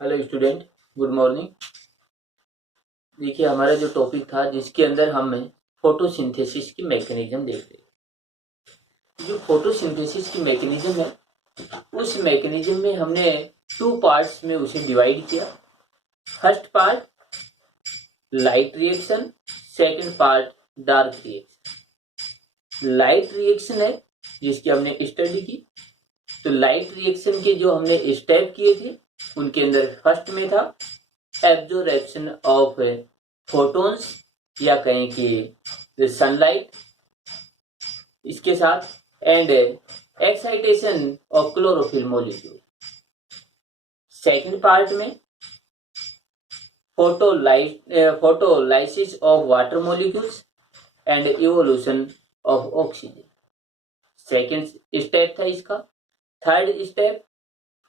Hello student, good morning. देखिए, हमारा जो टॉपिक था जिसके अंदर हम फोटोसिंथेसिस की मैकेनिज्म देख रहे हैं। जो फोटोसिंथेसिस की मैकेनिज्म है, उस मैकेनिज्म में हमने टू पार्ट्स में उसे डिवाइड किया। First part light reaction, second part dark reaction. Light reaction है जिसकी हमने स्टडी की। तो लाइट रिएक्शन के जो हमने स्टेप किए थे उनके अंदर फर्स्ट में था एब्जॉर्प्शन ऑफ फोटॉन्स या कहें कि सनलाइट, इसके साथ and excitation of chlorophyll molecule. Second part में photolysis of water molecules and evolution of oxygen. Second step था इसका। Third step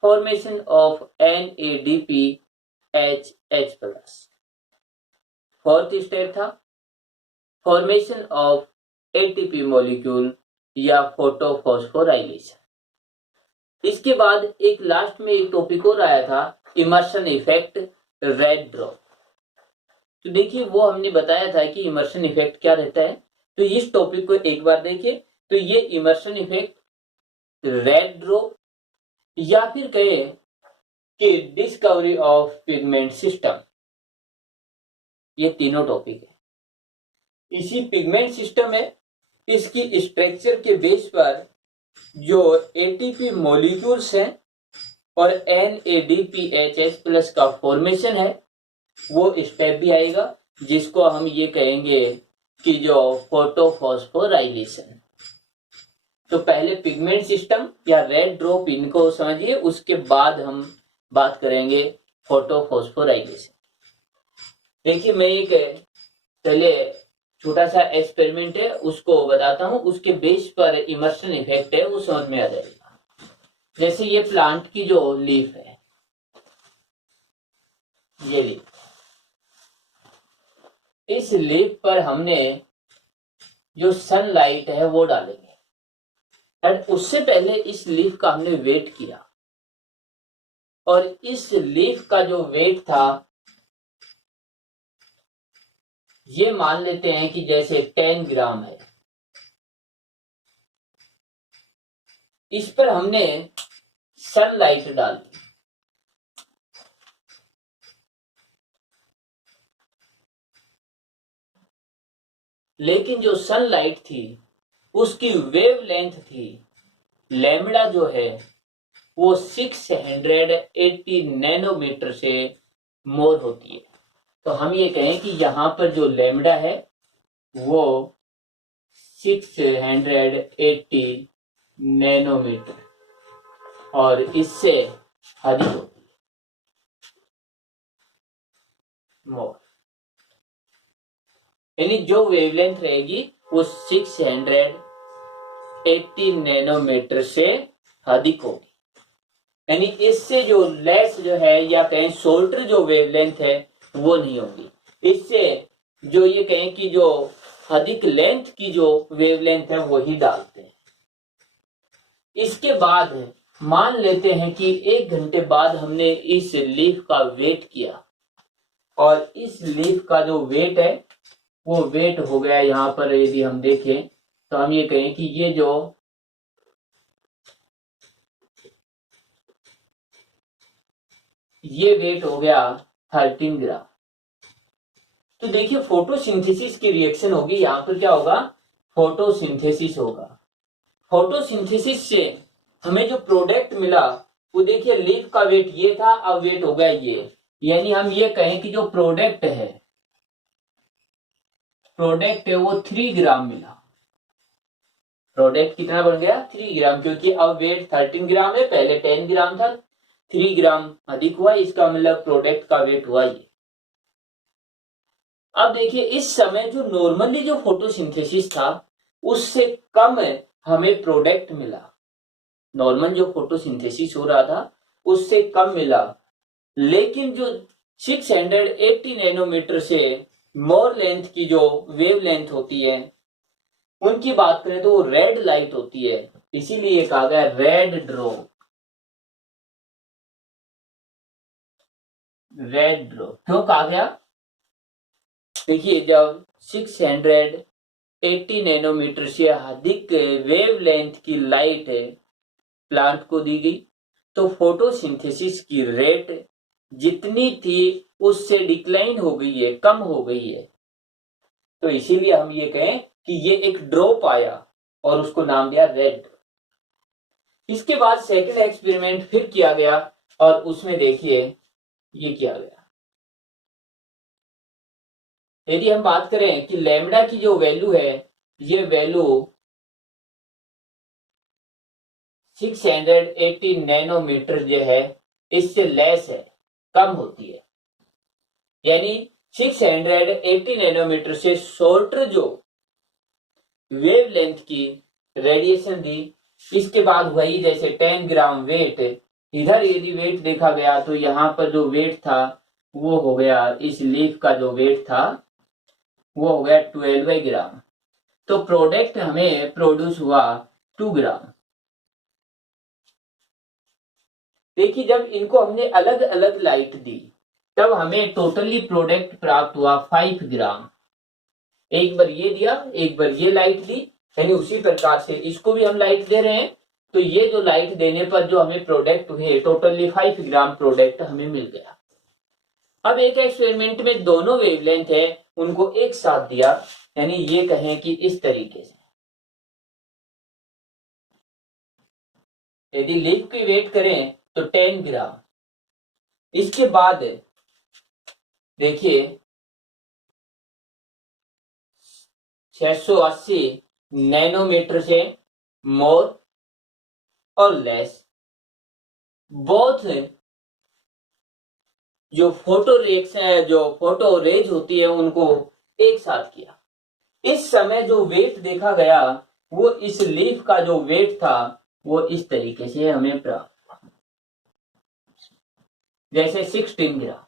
formation of NADPHH+। Fourth step था फॉर्मेशन ऑफ ATP मॉलिक्यूल या फोटोफॉस्फोराइलेशन। इसके बाद एक लास्ट में एक टॉपिक और आया था इमर्शन इफेक्ट, रेड ड्रॉप। तो देखिए, वो हमने बताया था कि इमर्शन इफेक्ट क्या रहता है। तो इस टॉपिक को एक बार देखिए। तो ये इमर्शन इफेक्ट, रेड ड्रॉप या फिर कहे कि डिस्कवरी ऑफ पिगमेंट सिस्टम, ये तीनों टॉपिक है। इसी पिगमेंट सिस्टम में इसकी स्ट्रक्चर के बेस पर जो एटीपी मॉलिक्यूल्स हैं और NADPHH+ का फॉर्मेशन है, वो स्टेप भी आएगा जिसको हम ये कहेंगे कि जो फोटोफॉस्फोराइलेशन। तो पहले पिगमेंट सिस्टम या रेड ड्रॉप इनको समझिए, उसके बाद हम बात करेंगे फोटोफॉस्फोराइलेशन। देखिए, मैं एक पहले छोटा सा एक्सपेरिमेंट है उसको बताता हूं, उसके बेस पर इमर्शन इफेक्ट है वो समझ में आ जाएगा। जैसे ये प्लांट की जो लीफ है, ये लीफ, इस लीफ पर हमने जो सनलाइट है वो डालेंगे। एंड उससे पहले इस लीफ का हमने वेट किया, और इस लीफ का जो वेट था ये मान लेते हैं कि जैसे 10 ग्राम है। इस पर हमने सनलाइट डाल दी। लेकिन जो सनलाइट थी उसकी वेवलेंथ थी लैम्बडा जो है वो 680 नैनोमीटर से मोर होती है। तो हम ये कहें कि यहां पर जो लैम्बडा है वो 680 नैनोमीटर और इससे अधिक होती है, मोर। यानी जो वेवलेंथ रहेगी वो 680 नैनोमीटर से अधिक होगी। यानी इससे जो लेस जो है या कहें शॉर्टर जो वेवलेंथ है वो नहीं होगी। इससे जो ये कहें कि जो अधिक लेंथ की जो वेवलेंथ है वही डालते हैं। इसके बाद मान लेते हैं कि 1 घंटे बाद हमने इस लीफ का वेट किया, और इस लीफ का जो वेट है वो वेट हो गया, यहां पर यदि हम देखें तो हम ये कहें कि ये वेट हो गया 13 ग्राम। तो देखिए, फोटोसिंथेसिस की रिएक्शन होगी। यहां पर क्या होगा? फोटोसिंथेसिस होगा। फोटोसिंथेसिस से हमें जो प्रोडक्ट मिला वो देखिए, लीफ का वेट ये था, अब वेट हो गया ये। यानी हम ये कहें कि जो प्रोडक्ट है वो 3 ग्राम मिला। प्रोडक्ट कितना बन गया? 3 ग्राम, क्योंकि अब वेट 13 ग्राम है, पहले 10 ग्राम था, 3 ग्राम अधिक हुआ, इसका मतलब प्रोडक्ट का वेट हुआ ये। अब देखिए, इस समय जो नॉर्मली जो फोटोसिंथेसिस था उससे कम हमें प्रोडक्ट मिला। नॉर्मल जो फोटोसिंथेसिस हो रहा था उससे कम मिला, लेकिन जो 680 नैनोमीटर से मोर लेंथ की जो वेव लेंथ होती है उनकी बात करें तो वो रेड लाइट होती है, इसीलिए कहा गया रेड ड्रॉप। रेड ड्रॉप क्यों कहा गया? देखिए जब 680 नैनोमीटर से अधिक वेवलेंथ की लाइट प्लांट को दी गई तो फोटोसिंथेसिस की रेट जितनी थी उससे डिक्लाइन हो गई है, कम हो गई है। तो इसीलिए हम ये कहें कि ये एक ड्रॉप आया और उसको नाम दिया रेड। इसके बाद सेकंड एक्सपेरिमेंट फिर किया गया और उसमें देखिए ये किया गया। यदि हम बात करें कि लैम्डा की जो वैल्यू है ये वैल्यू 680 नैनोमीटर जो है इससे लेस है, कम होती है। यानी 680 नैनोमीटर से शॉर्टर जो वेवलेंथ की रेडिएशन दी, इसके बाद वही जैसे 10 ग्राम वेट, इधर यदि वेट देखा गया तो यहाँ पर जो वेट था वो हो गया, इस लीफ का जो वेट था वो हो गया 12 ग्राम। तो प्रोडक्ट हमें प्रोड्यूस हुआ 2 ग्राम। देखिए जब इनको हमने अलग अलग लाइट दी तब हमें टोटली प्रोडक्ट प्राप्त हुआ 5 ग्राम। एक बार ये दिया, एक बार ये लाइट दी, यानी उसी प्रकार से इसको भी हम लाइट दे रहे हैं। तो ये जो लाइट देने पर जो हमें प्रोडक्ट हुए टोटली 5 ग्राम प्रोडक्ट हमें मिल गया। अब एक एक्सपेरिमेंट में दोनों वेवलेंथ है उनको एक साथ दिया, यानी ये कहें कि इस तरीके से यदि लीफ की वेट करें तो 10 ग्राम। इसके बाद देखिए 680 नैनोमीटर से मोर और लेस, बोथ जो फोटो रिएक्शन जो फोटो रेज होती है उनको एक साथ किया। इस समय जो वेट देखा गया वो इस लीफ का जो वेट था वो इस तरीके से हमें प्राप्त हुआ, जैसे 16 ग्राम।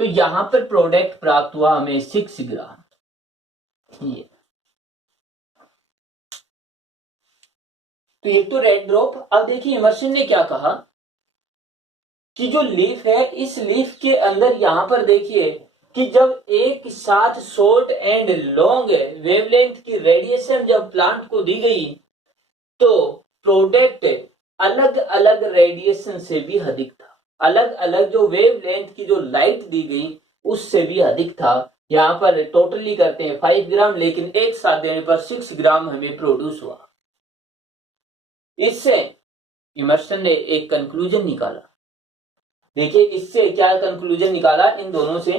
तो यहां पर प्रोडक्ट प्राप्त हुआ हमें 6 ग्राम। ये तो ये तो रेड ड्रॉप। अब देखिए इमर्शन ने क्या कहा कि जो लीफ है इस लीफ के अंदर यहां पर देखिए कि जब एक साथ शॉर्ट एंड लॉन्ग वेवलेंथ की रेडिएशन जब प्लांट को दी गई तो प्रोडक्ट अलग अलग रेडिएशन से भी अधिक था। अलग अलग जो वेवलेंथ की जो लाइट दी गई उससे भी अधिक था। यहां पर टोटली करते हैं 5 ग्राम, लेकिन एक साथ देने पर 6 ग्राम हमें प्रोड्यूस हुआ। इससे इमर्सन ने एक कंक्लूजन निकाला। देखिए इससे क्या कंक्लूजन निकाला इन दोनों से,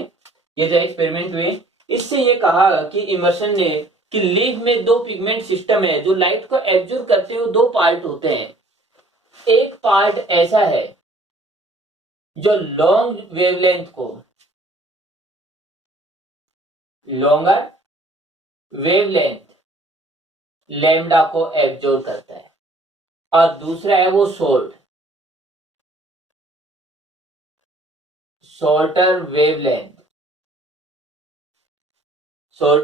ये जो एक्सपेरिमेंट हुए इससे ये कहा कि इमर्सन ने कि लीफ में दो पिगमेंट सिस्टम है जो लाइट को एब्जॉर्ब करते हुए दो पार्ट होते हैं। एक पार्ट ऐसा है जो लॉन्ग वेवलेंथ को, लॉन्गर वेवलेंथ लैम्डा को एब्जॉर्ब करता है, और दूसरा है वो शॉर्टर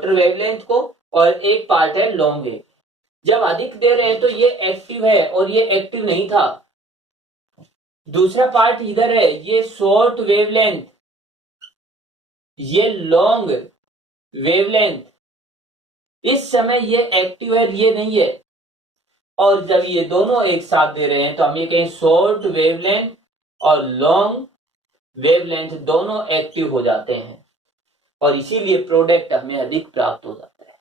वेवलेंथ को, और एक पार्ट है लॉन्ग वेव। जब अधिक दे रहे हैं तो ये एक्टिव है और ये एक्टिव नहीं था। दूसरा पार्ट इधर है, ये शॉर्ट वेवलेंथ, ये लॉन्ग वेवलेंथ, इस समय ये एक्टिव है, ये नहीं है। और जब ये दोनों एक साथ दे रहे हैं तो हम ये कहें शॉर्ट वेवलेंथ और लॉन्ग वेवलेंथ दोनों एक्टिव हो जाते हैं और इसीलिए प्रोडक्ट हमें अधिक प्राप्त हो जाता है।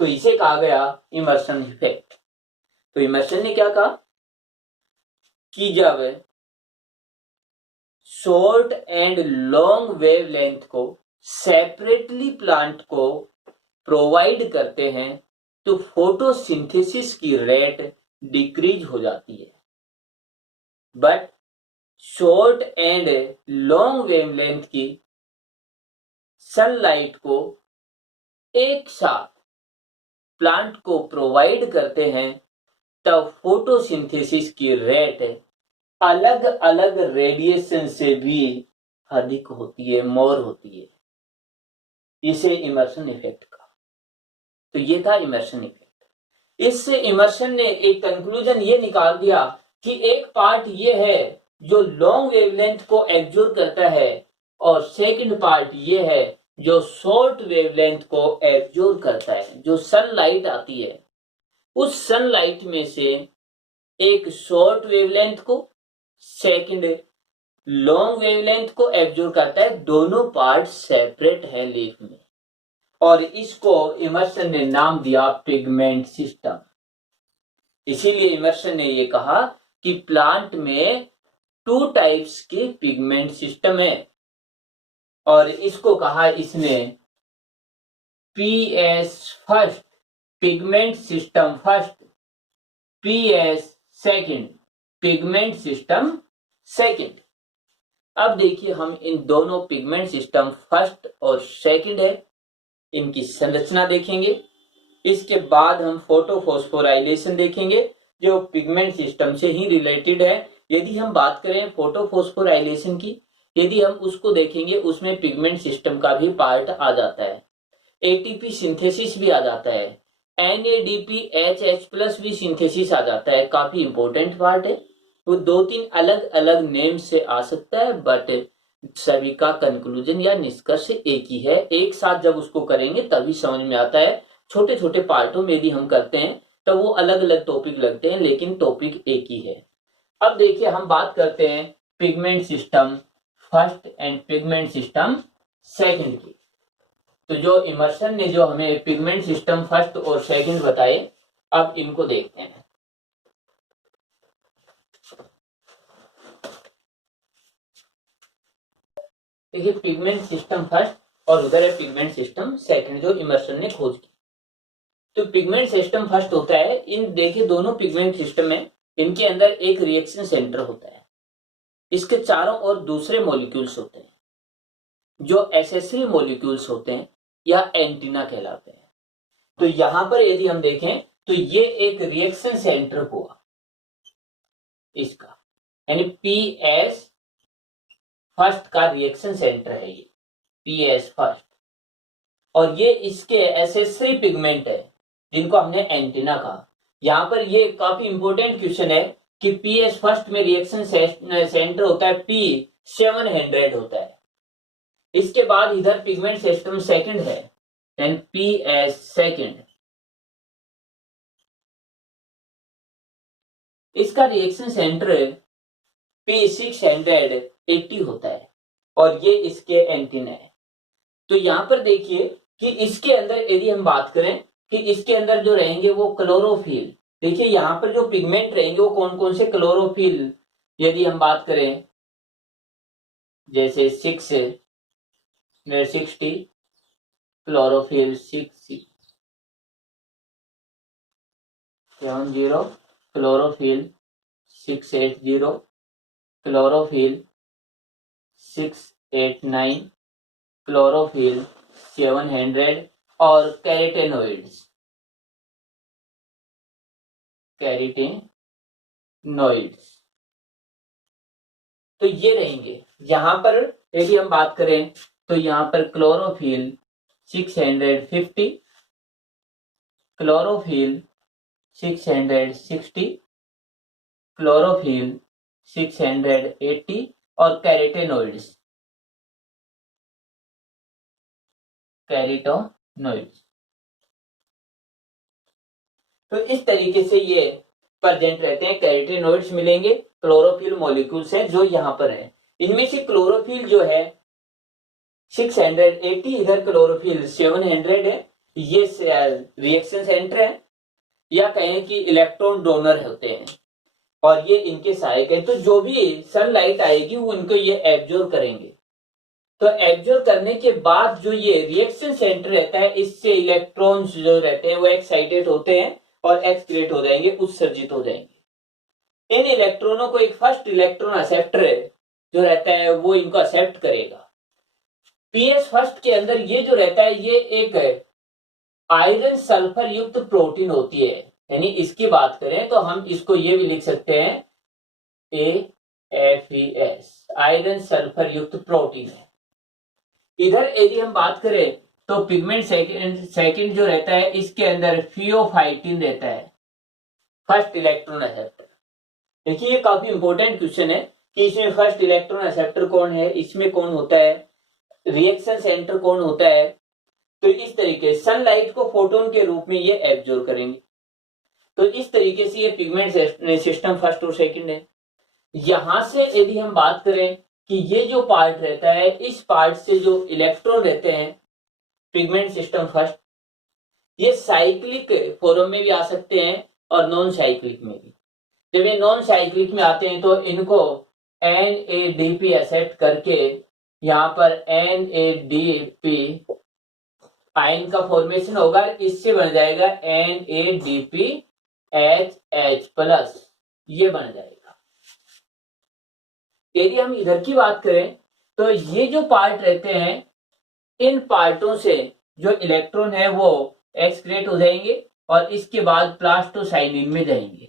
तो इसे कहा गया इमर्शन इफेक्ट। तो इमर्शन ने क्या कहा कि जब शॉर्ट एंड लॉन्ग वेवलेंथ को सेपरेटली प्लांट को प्रोवाइड करते हैं तो फोटोसिंथेसिस की रेट डिक्रीज हो जाती है, but short and long wavelength की सनलाइट को एक साथ प्लांट को प्रोवाइड करते हैं तब फोटोसिंथेसिस की रेट अलग अलग रेडिएशन से भी अधिक होती है, मोर होती है। इसे इमर्शन इफेक्ट का। तो ये था इमर्शन इफेक्ट। इससे इमर्शन ने एक कंक्लूजन ये निकाल दिया कि एक पार्ट ये है जो लॉन्ग वेवलेंथ को एब्जॉर्ब करता है, और सेकंड पार्ट ये है जो शॉर्ट वेवलेंथ को एब्जॉर्ब करता है। जो सनलाइट आती है उस सनलाइट में से एक शॉर्ट वेवलेंथ को, सेकंड लॉन्ग वेवलेंथ को एब्जॉर्ब करता है। दोनों पार्ट सेपरेट है लीफ में, और इसको इमर्सन ने नाम दिया पिगमेंट सिस्टम। इसीलिए इमर्सन ने ये कहा कि प्लांट में 2 टाइप्स के पिगमेंट सिस्टम है, और इसको कहा इसने PS first, pigment system first, PS second, pigment system second. अब देखिए हम इन दोनों पिगमेंट सिस्टम फर्स्ट और सेकंड है, इनकी संरचना देखेंगे। इसके बाद हम फोटोफॉस्फोराइलेशन देखेंगे जो पिगमेंट सिस्टम से ही रिलेटेड है। यदि हम बात करें फोटोफॉस्फोराइलेशन की, यदि हम उसको देखेंगे उसमें पिगमेंट सिस्टम का भी पार्ट आ जाता है, एटीपी सिंथेसिस भी आ जाता है, NADPH+ भी सिंथेसिस आ जाता है। काफी इंपॉर्टेंट पार्ट है। वो 2-3 अलग अलग नेम से आ सकता है, बट सभी का कंक्लूजन या निष्कर्ष एक ही है। एक साथ जब उसको करेंगे तभी समझ में आता है। छोटे छोटे पार्टों में यदि हम करते हैं तो वो अलग अलग टॉपिक लगते हैं, लेकिन टॉपिक एक ही है। अब देखिए हम बात करते हैं pigment system first and pigment system second की। तो जो इमर्सन ने जो हमें पिगमेंट सिस्टम फर्स्ट और सेकंड बताए, अब इनको देखते हैं। देखिए पिगमेंट सिस्टम फर्स्ट और उधर है पिगमेंट सिस्टम सेकंड जो इमर्सन ने खोज की। तो पिगमेंट सिस्टम फर्स्ट होता है, इन देखिए दोनों पिगमेंट सिस्टम में इनके अंदर एक रिएक्शन सेंटर होता है, इसके चारों ओर दूसरे मॉलिक्यूल्स होते हैं जो एसेसरी मॉलिक्यूल्स होते हैं या एंटीना कहलाते हैं। तो यहां पर यदि हम देखें तो ये एक रिएक्शन सेंटर हुआ इसका, यानी पीएस फर्स्ट का रिएक्शन सेंटर है ये पीएस फर्स्ट, और ये इसके एसेसरी पिगमेंट है जिनको हमने एंटीना कहा। यहां पर ये काफी इंपॉर्टेंट क्वेश्चन है कि पीएस फर्स्ट में रिएक्शन सेंटर होता है P700 होता है। इसके बाद इधर पिगमेंट सिस्टम सेकंड है, देन पीएस सेकंड, इसका रिएक्शन सेंटर P680 होता है, और ये इसके एंटीना है। तो यहां पर देखिए कि इसके अंदर यदि हम बात करें कि इसके अंदर जो रहेंगे वो क्लोरोफिल, देखिए यहां पर जो पिगमेंट रहेंगे वो कौन कौन से क्लोरोफिल, यदि हम बात करें जैसे 660 क्लोरोफिल, 670 क्लोरोफिल, 680 क्लोरोफिल, 689 क्लोरोफिल, 700 और कैरोटेनॉइड्स, तो ये रहेंगे। यहां पर यदि हम बात करें तो यहां पर क्लोरोफिल 650, क्लोरोफिल 660, क्लोरोफिल 680 और कैरोटेनॉइड्स, तो इस तरीके से ये प्रेजेंट रहते हैं। कैरोटेनॉइड्स मिलेंगे, क्लोरोफिल मॉलिक्यूल्स हैं जो यहाँ पर है। इनमें से क्लोरोफिल जो है 680, इधर क्लोरोफिल 700 है, ये रिएक्शन सेंटर है या कहें कि इलेक्ट्रॉन डोनर होते हैं, और ये इनके सहायक है। तो जो भी सनलाइट आएगी वो इनको ये एब्जॉर्ब करेंगे। तो एब्जॉर्ब करने के बाद जो ये रिएक्शन सेंटर रहता है, इससे इलेक्ट्रॉन्स जो रहते हैं वो एक्साइटेड होते हैं और एक्सक्रीट हो जाएंगे, उत्सर्जित हो जाएंगे। इन इलेक्ट्रॉनों को एक फर्स्ट इलेक्ट्रॉन एक्सेप्टर जो रहता है वो इनको एक्सेप्ट करेगा। पीएस फर्स्ट के अंदर ये जो रहता है ये एक आयरन सल्फर युक्त प्रोटीन होती है, यानी इसकी बात करें तो हम इसको ये भी लिख सकते हैं AFES, आयरन सल्फर युक्त प्रोटीन है। इधर यदि हम बात करें तो पिगमेंट सेकंड जो रहता है इसके अंदर फियोफाइटिन रहता है, फर्स्ट इलेक्ट्रॉन एक्सेप्टर। देखिए ये काफी इंपॉर्टेंट क्वेश्चन है कि इसमें फर्स्ट इलेक्ट्रॉन एक्सेप्टर कौन है, इसमें कौन होता है, रिएक्शन सेंटर कौन होता है। तो इस तरीके सनलाइट को फोटोन के रूप में ये एब्जॉर्ब करेंगे। तो इस तरीके से ये पिगमेंट सिस्टम फर्स्ट और सेकंड है। यहां से यदि हम बात करें कि ये जो पार्ट रहता है, इस पार्ट से जो इलेक्ट्रॉन रहते हैं पिगमेंट सिस्टम फर्स्ट, ये साइक्लिक फॉर्म में भी आ सकते हैं और नॉन साइक्लिक में भी। जब ये नॉन साइक्लिक में आते हैं तो इनको NADP एक्सेप्ट करके यहाँ पर NADP आयन का फॉर्मेशन होगा, इससे बन जाएगा NADPHH+, ये बन जाएगा। यदि हम इधर की बात करें तो ये जो पार्ट रहते हैं, इन पार्टों से जो इलेक्ट्रॉन है वो एक्सक्रेट हो जाएंगे और इसके बाद प्लास्टोसाइनिन में जाएंगे।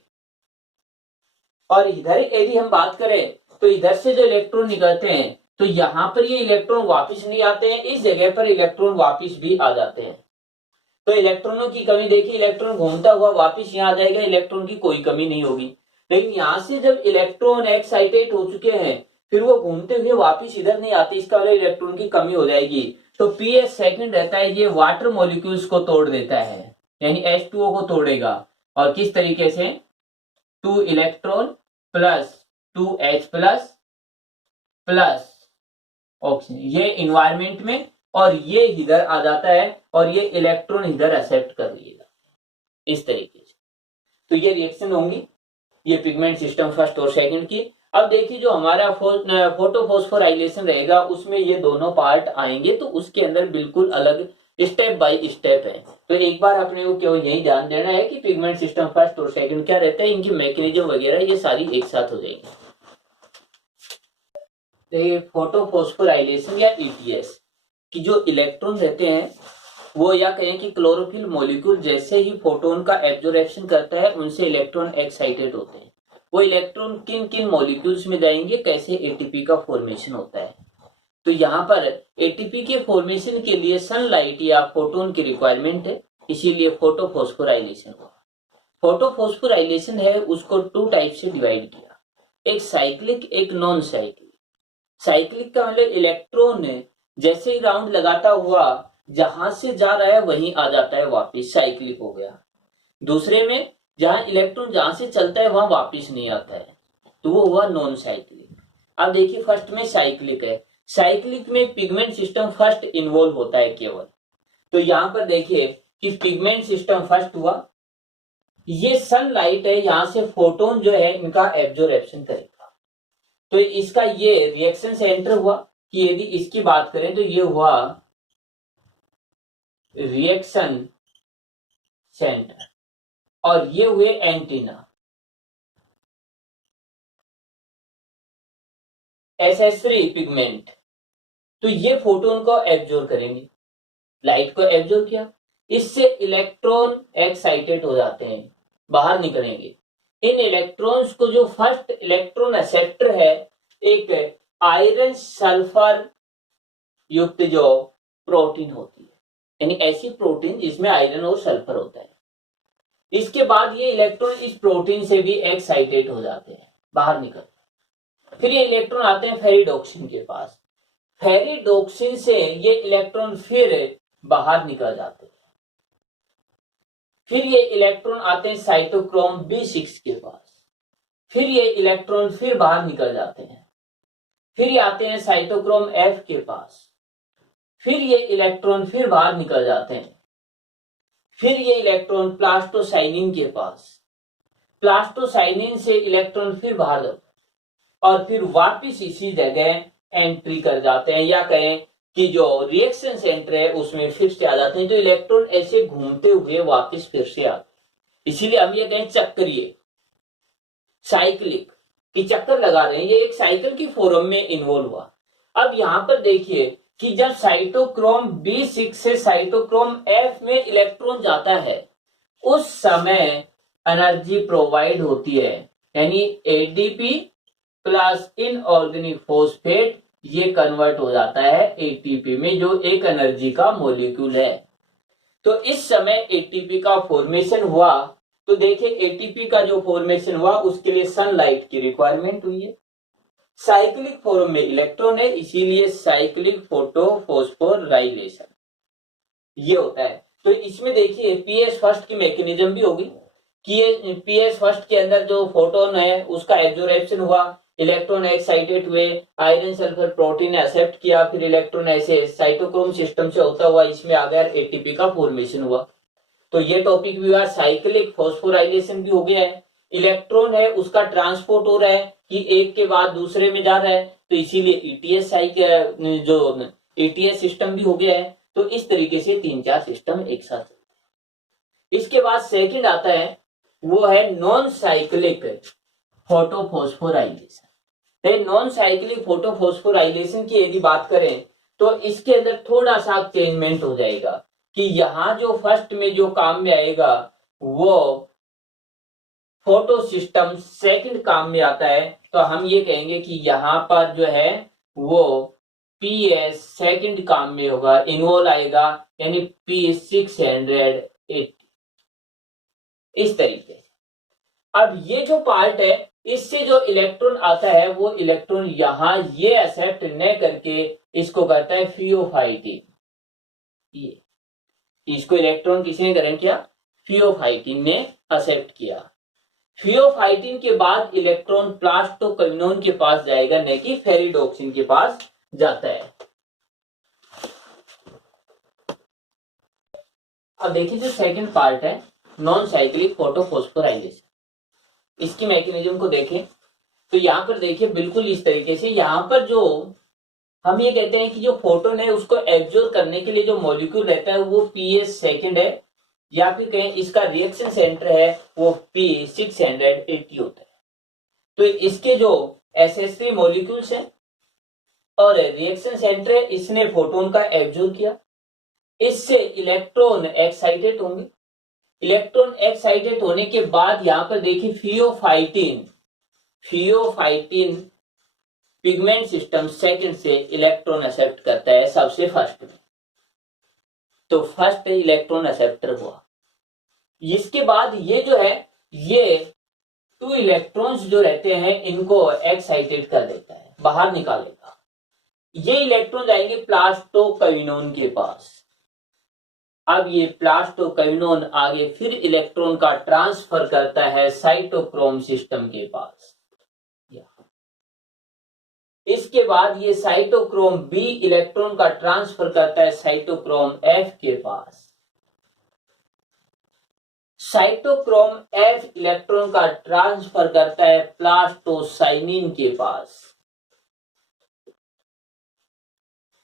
और इधर यदि हम बात करें तो इधर से जो इलेक्ट्रॉन निकलते हैं तो यहां पर ये इलेक्ट्रॉन वापस नहीं आते हैं, इस जगह पर इलेक्ट्रॉन वापस भी आ जाते हैं। तो इलेक्ट्रॉनों की कमी देखिए, इलेक्ट्रॉन घूमता हुआ वापस यहाँ आ जाएगा, इलेक्ट्रॉन की कोई कमी नहीं होगी। लेकिन यहां से जब इलेक्ट्रॉन एक्साइटेड हो चुके हैं फिर वो घूमते हुए वापस इधर नहीं आते, इसका मतलब इलेक्ट्रॉन की कमी हो जाएगी। तो pH सेकंड रहता है, ये वाटर मॉलिक्यूल्स को तोड़ देता है, यानी H2O को तोड़ेगा। और किस तरीके से 2 electron plus 2H plus oxygen, ये इन्वायरमेंट में, और ये इधर आ जाता है और ये इलेक्ट्रॉन इधर एक्सेप्ट कर लिएगा इस तरीके से। तो ये रिएक्शन होंगी, ये पिगमेंट सिस्टम फर्स्ट और सेकंड की। अब देखिए जो हमारा फोटोफॉस्फोराइलेशन रहेगा उसमें ये दोनों पार्ट आएंगे, तो उसके अंदर बिल्कुल अलग स्टेप बाय स्टेप है। तो एक बार अपने को केवल यही ध्यान देना है कि पिगमेंट सिस्टम फर्स्ट और सेकंड क्या रहता है, इनकी मैकेनिज्म वगैरह ये सारी एक साथ हो जाएगी। फोटोफॉस्फोराइलेशन या ETS की जो इलेक्ट्रॉन रहते हैं वो, या कहें कि क्लोरोफिल मॉलिक्यूल जैसे ही फोटोन का एब्जॉर्प्शन करता है उनसे इलेक्ट्रॉन एक्साइटेड होते हैं। वो इलेक्ट्रॉन किन किन मॉलिक्यूल्स में जाएंगे, कैसे ATP का फॉर्मेशन होता है। तो यहाँ पर ATP के फॉर्मेशन के लिए सनलाइट या फोटोन की रिक्वायरमेंट है, इसीलिए फोटोफॉस्फोराइलेशन हुआ। फोटोफॉस्फोराइलेशन है उसको 2 टाइप से डिवाइड किया, एक साइक्लिक एक नॉन साइक्लिक। साइक्लिक का मतलब इलेक्ट्रॉन जैसे ही राउंड लगाता हुआ जहां से जा रहा है वहीं आ जाता है वापिस, साइक्लिक हो गया। दूसरे में जहां इलेक्ट्रॉन जहां से चलता है वहां वापिस नहीं आता है, तो वो हुआ नॉन साइक्लिक। अब देखिए फर्स्ट में साइक्लिक है, साइक्लिक में पिगमेंट सिस्टम फर्स्ट इन्वॉल्व होता है केवल। तो यहां पर देखिए कि पिगमेंट सिस्टम फर्स्ट हुआ, ये सनलाइट है, यहां से फोटोन जो है इनका एब्जॉर्प्शन करेगा। तो इसका ये रिएक्शन सेंटर हुआ, कि यदि इसकी बात करें तो ये हुआ रिएक्शन सेंटर, और ये हुए एंटीना। एसेसरी पिगमेंट, तो ये फोटोन को एब्जॉर्ब करेंगे, लाइट को एब्जॉर्ब किया, इससे इलेक्ट्रॉन एक्साइटेड हो जाते हैं, बाहर निकलेंगे। इन इलेक्ट्रॉन्स को जो फर्स्ट इलेक्ट्रॉन एक्सेप्टर है एक आयरन सल्फर युक्त जो प्रोटीन होती है, यानी ऐसी प्रोटीन जिसमें आयरन और सल्फर होता है। इसके बाद ये इलेक्ट्रॉन इस प्रोटीन से भी एक्साइटेड हो जाते हैं, बाहर निकलते। फिर ये इलेक्ट्रॉन आते हैं फेरिडोक्सिन के पास, फेरिडोक्सिन से ये इलेक्ट्रॉन फिर बाहर निकल जाते हैं। फिर ये इलेक्ट्रॉन आते हैं साइटोक्रोम B6 के पास, फिर ये इलेक्ट्रॉन फिर बाहर निकल जाते हैं। फिर ये आते हैं साइटोक्रोम F के पास, फिर ये इलेक्ट्रॉन फिर बाहर निकल जाते हैं। फिर ये इलेक्ट्रॉन प्लास्टोसाइनिन के पास, प्लास्टोसाइनिन से इलेक्ट्रॉन फिर बाहर जाते हैं और फिर वापिस इसी जगह एंट्री कर जाते हैं, या कहें कि जो रिएक्शन सेंटर है उसमें फिर से आ जाते हैं। तो इलेक्ट्रॉन ऐसे घूमते हुए वापस फिर से आते हैं, इसीलिए हम ये कहें चक्रीय, साइक्लिक की चक्कर लगा रहे हैं, ये एक साइकिल की फॉर्म में इन्वॉल्व हुआ। अब यहां पर देखिए कि जब साइटोक्रोम B6 से साइटोक्रोम F में इलेक्ट्रॉन जाता है उस समय एनर्जी प्रोवाइड होती है, यानी ADP प्लस इनऑर्गेनिक फॉस्फेट ये कन्वर्ट हो जाता है ATP में, जो एक एनर्जी का मॉलिक्यूल है। तो इस समय ATP का फॉर्मेशन हुआ। तो देखिए ATP का जो फॉर्मेशन हुआ उसके लिए सनलाइट की रिक्वायरमेंट हुई है। साइक्लिक फॉर्म में इलेक्ट्रॉन है, इसीलिए साइक्लिक फोटोफॉस्फोराइलेशन ये होता है। तो इसमें देखिए पीएस फर्स्ट की मैकेनिज्म भी होगी कि ये पीएस फर्स्ट के अंदर जो फोटोन है उसका एब्जॉर्प्शन हुआ, इलेक्ट्रॉन एक्साइटेड हुए, आयरन सल्फर प्रोटीन ने एक्सेप्ट किया, फिर इलेक्ट्रॉन ऐसे साइटोक्रोम सिस्टम से होता हुआ इसमें आ गया, एटीपी का फॉर्मेशन हुआ। तो ये टॉपिक भी हुआ, साइक्लिक फॉस्फोराइलेशन भी हो गया है। इलेक्ट्रॉन है उसका ट्रांसपोर्ट हो रहा है कि एक के बाद दूसरे में जा रहा है, तो इसीलिए ईटीएस जो ईटीएस सिस्टम भी हो गया है। तो इस तरीके से 3-4 सिस्टम एक साथ। इसके बाद सेकंड आता है वो है non cyclic photophosphorylation. Non cyclic photophosphorylation की यदि बात करें तो इसके अंदर थोड़ा सा चेंजमेंट हो जाएगा कि यहां जो फर्स्ट में जो काम में आएगा वो फोटो सिस्टम, सेकंड काम में आता है तो हम ये कहेंगे कि यहां पर जो है वो पीएस सेकंड काम में होगा, इन्वॉल्व आएगा, यानी P680 इस तरीके से। अब ये जो पार्ट है इससे जो इलेक्ट्रॉन आता है वो इलेक्ट्रॉन यहां ये एक्सेप्ट न करके इसको करता है फियोफाइटिन। ये इसको इलेक्ट्रॉन किसने ग्रहण किया? फियोफाइटिन ने एक्सेप्ट किया। फियोफाइटिन के बाद इलेक्ट्रॉन प्लास्टोक्विनोन के पास जाएगा, न कि फेरिडोक्सिन के पास जाता है। अब देखिए जो सेकंड पार्ट है नॉन साइक्लिक फोटोफॉस्फोराइलेशन, इसकी मैकेनिज्म को देखें तो यहां पर देखिए बिल्कुल इस तरीके से, यहां पर जो हम ये कहते हैं कि जो फोटोन है उसको एब्जॉर्ब करने के लिए जो मॉलिक्यूल रहता है वो पीएस सेकंड है, या फिर कहें इसका रिएक्शन सेंटर है वो P680 होता है। तो इसके जो SS3 मॉलिक्यूल्स हैं और रिएक्शन सेंटर है, इसने फोटोन का एब्जॉर्ब किया, इससे इलेक्ट्रॉन एक्साइटेड होंगे। इलेक्ट्रॉन एक्साइटेड होने के बाद यहां पर देखिए फियोफाइटिन पिगमेंट सिस्टम सेकंड से इलेक्ट्रॉन एक्सेप्ट करता है सबसे फर्स्ट में, तो फर्स्ट इलेक्ट्रॉन एक्सेप्टर हुआ। इसके बाद ये जो है ये 2 इलेक्ट्रॉन्स जो रहते हैं इनको एक्साइटेड कर देता है, बाहर निकालेगा। ये इलेक्ट्रॉन जाएंगे प्लास्टोक्विनोन के पास। अब ये प्लास्टोक्विनोन आगे फिर इलेक्ट्रॉन का ट्रांसफर करता है साइटोक्रोम सिस्टम के पास। इसके बाद ये साइटोक्रोम बी इलेक्ट्रॉन का ट्रांसफर करता है साइटोक्रोम एफ के पास। साइटोक्रोम एफ इलेक्ट्रॉन का ट्रांसफर करता है प्लास्टोसाइनिन के पास।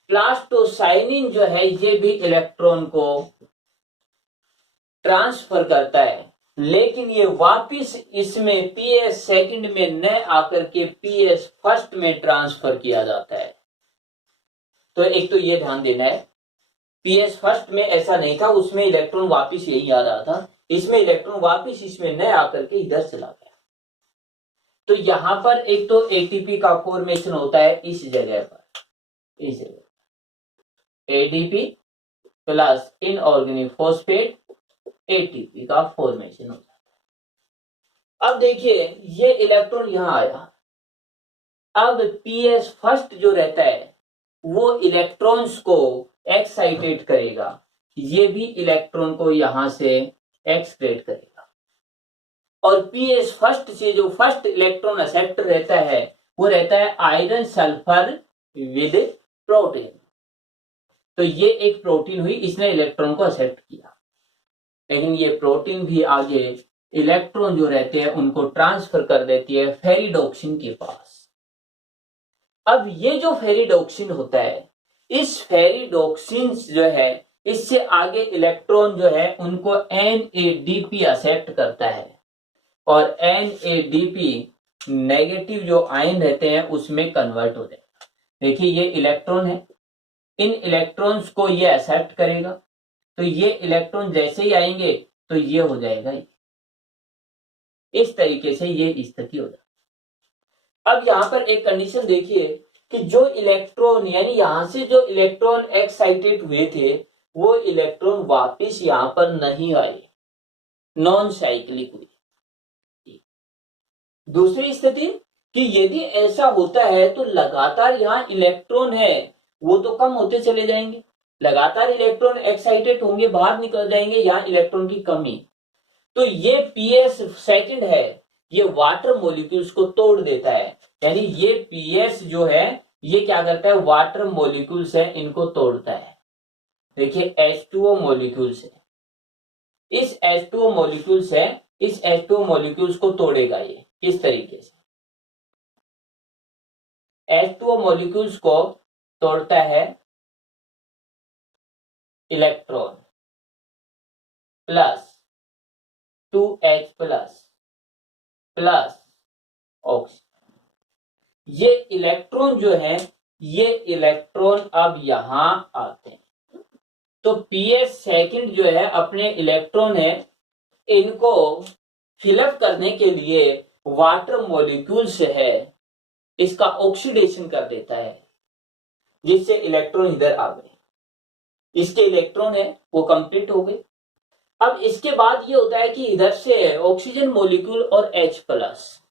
प्लास्टोसाइनिन जो है ये भी इलेक्ट्रॉन को ट्रांसफर करता है, लेकिन ये वापिस इसमें पीएस सेकंड में न आकर के पीएस फर्स्ट में ट्रांसफर किया जाता है। तो एक तो ये ध्यान देना है, पीएस फर्स्ट में ऐसा नहीं था, उसमें इलेक्ट्रॉन वापिस यही आ रहा था, इसमें इलेक्ट्रॉन वापिस इसमें न आकर के इधर चला गया। तो यहां पर एक तो एटीपी का फॉर्मेशन होता है इस जगह पर, इस जगह ADP plus inorganic phosphate ATP का फॉर्मेशन होता है। अब देखिए ये इलेक्ट्रॉन यहां आया, अब पीएस फर्स्ट जो रहता है वो इलेक्ट्रॉन्स को एक्साइटेड करेगा, ये भी इलेक्ट्रॉन को यहां से एक्सक्रेट करेगा। और पीएस फर्स्ट से जो फर्स्ट इलेक्ट्रॉन एक्सेप्टर रहता है वो रहता है आयरन सल्फर विद प्रोटीन। तो ये एक प्रोटीन हुई, इसने इलेक्ट्रॉन को एक्सेप्ट किया, लेकिन ये प्रोटीन भी आगे इलेक्ट्रॉन जो रहते हैं उनको ट्रांसफर कर देती है फेरिडोक्सिन के पास। अब ये जो फेरिडोक्सिन होता है, इस फेरिडोक्सिन जो है इससे आगे इलेक्ट्रॉन जो है उनको NADP एक्सेप्ट करता है, और NADP नेगेटिव जो आयन रहते हैं उसमें कन्वर्ट हो जाएगा। देखिए ये इलेक्ट्रॉन है, इन इलेक्ट्रॉन्स को ये एक्सेप्ट करेगा, तो ये इलेक्ट्रॉन जैसे ही आएंगे तो ये हो जाएगा, इस तरीके से ये स्थिति हो जाएगी। अब यहां पर एक कंडीशन देखिए कि जो इलेक्ट्रॉन यानी यहां से जो इलेक्ट्रॉन एक्साइटेड हुए थे वो इलेक्ट्रॉन वापस यहां पर नहीं आए, नॉन साइक्लिक हुए। दूसरी स्थिति कि यदि ऐसा होता है तो लगातार यहाँ इलेक्ट्रॉन है वो तो कम होते चले जाएंगे, लगातार इलेक्ट्रॉन एक्साइटेड होंगे, बाहर निकल जाएंगे, यहाँ इलेक्ट्रॉन की कमी। तो ये पीएस सेकंड है, ये वाटर मॉलिक्यूल्स को तोड़ देता है, यानी ये पीएस जो है ये क्या करता है, वाटर मॉलिक्यूल्स है इनको तोड़ता है। देखिए H2O मॉलिक्यूल्स है, इस H2O मॉलिक्यूल्स है, इस H2O मॉलिक्यूल्स को तोड़ेगा ये किस तरीके से, H2O मॉलिक्यूल्स को तोड़ता है electron plus 2H plus plus oxygen. ये इलेक्ट्रॉन जो है ये इलेक्ट्रॉन अब यहां आते हैं, तो पीएस सेकंड जो है अपने इलेक्ट्रॉन है इनको फिलअप करने के लिए वाटर मॉलिक्यूल्स है इसका ऑक्सीडेशन कर देता है, जिससे इलेक्ट्रॉन इधर आ गए, इसके इलेक्ट्रॉन है वो कंप्लीट हो गए। अब इसके बाद ये होता है कि इधर से ऑक्सीजन मॉलिक्यूल और H प्लस,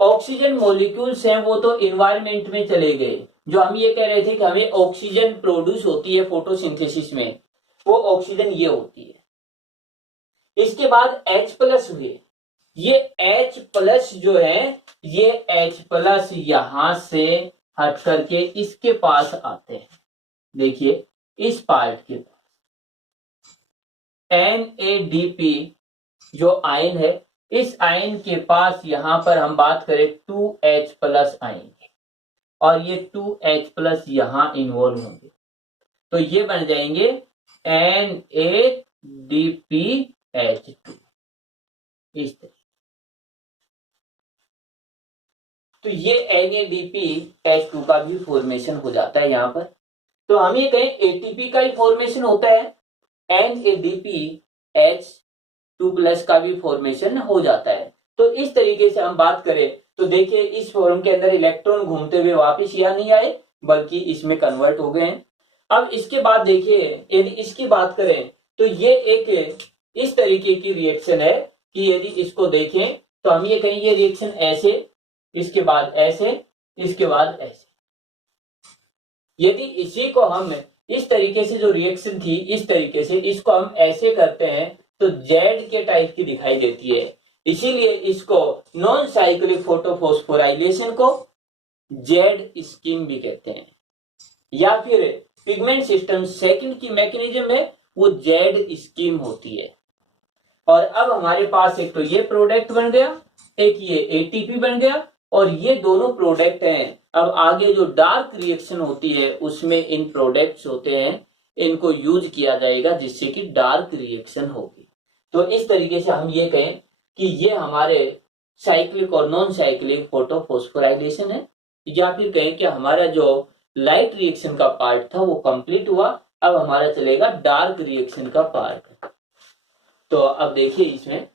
ऑक्सीजन मॉलिक्यूल्स हैं वो तो इन्वायरमेंट में चले गए, जो हम ये कह रहे थे कि हमें ऑक्सीजन प्रोड्यूस होती है फोटोसिंथेसिस में, वो ऑक्सीजन ये होती है। इसके बाद H प्लस हुए, ये H प्लस जो है ये H प्लस यहां से हट करके इसके पास आते हैं, देखिए इस पार्ट के पास NADP जो आयन है, इस आयन के पास यहां पर हम बात करें 2H प्लस आएंगे और ये 2H प्लस यहां इन्वॉल्व होंगे, तो ये बन जाएंगे NADPH2 इस तरह। तो ये NADPH2 का भी फॉर्मेशन हो जाता है यहां पर। तो हम ये कहें ATP का ही फॉर्मेशन होता है, NADPH2 प्लस का भी फॉर्मेशन हो जाता है। तो इस तरीके से हम बात करें तो देखिए इस फॉर्म के अंदर इलेक्ट्रॉन घूमते हुए वापस यहाँ नहीं आए बल्कि इसमें कन्वर्ट हो गए हैं। अब इसके बाद देखिए यदि इसकी बात करें तो ये एक इस तरीके की रिएक्शन है कि यदि इसको देखें तो हम ये कहें ये रिएक्शन ऐसे, इसके बाद ऐसे, इसके बाद ऐसे। यदि इसी को हम इस तरीके से जो रिएक्शन थी इस तरीके से इसको हम ऐसे करते हैं तो जेड के टाइप की दिखाई देती है, इसीलिए इसको नॉन साइक्लिक फोटोफॉस्फोराइलेशन को जेड स्कीम भी कहते हैं, या फिर पिगमेंट सिस्टम सेकंड की मैकेनिज्म है वो जेड स्कीम होती है। और अब हमारे पास एक तो ये प्रोडक्ट बन गया, एक ये एटीपी बन गया, और ये दोनों प्रोडक्ट हैं। अब आगे जो डार्क रिएक्शन होती है उसमें इन प्रोडक्ट्स होते हैं, इनको यूज किया जाएगा जिससे कि डार्क रिएक्शन होगी। तो इस तरीके से हम ये कहें कि ये हमारे साइक्लिक और नॉन साइक्लिक फोटोफॉस्फोराइलेशन है, या फिर कहें कि हमारा जो लाइट रिएक्शन का पार्ट था वो कंप्लीट हुआ, अब हमारा चलेगा डार्क रिएक्शन का पार्ट। तो अब देखिए इसमें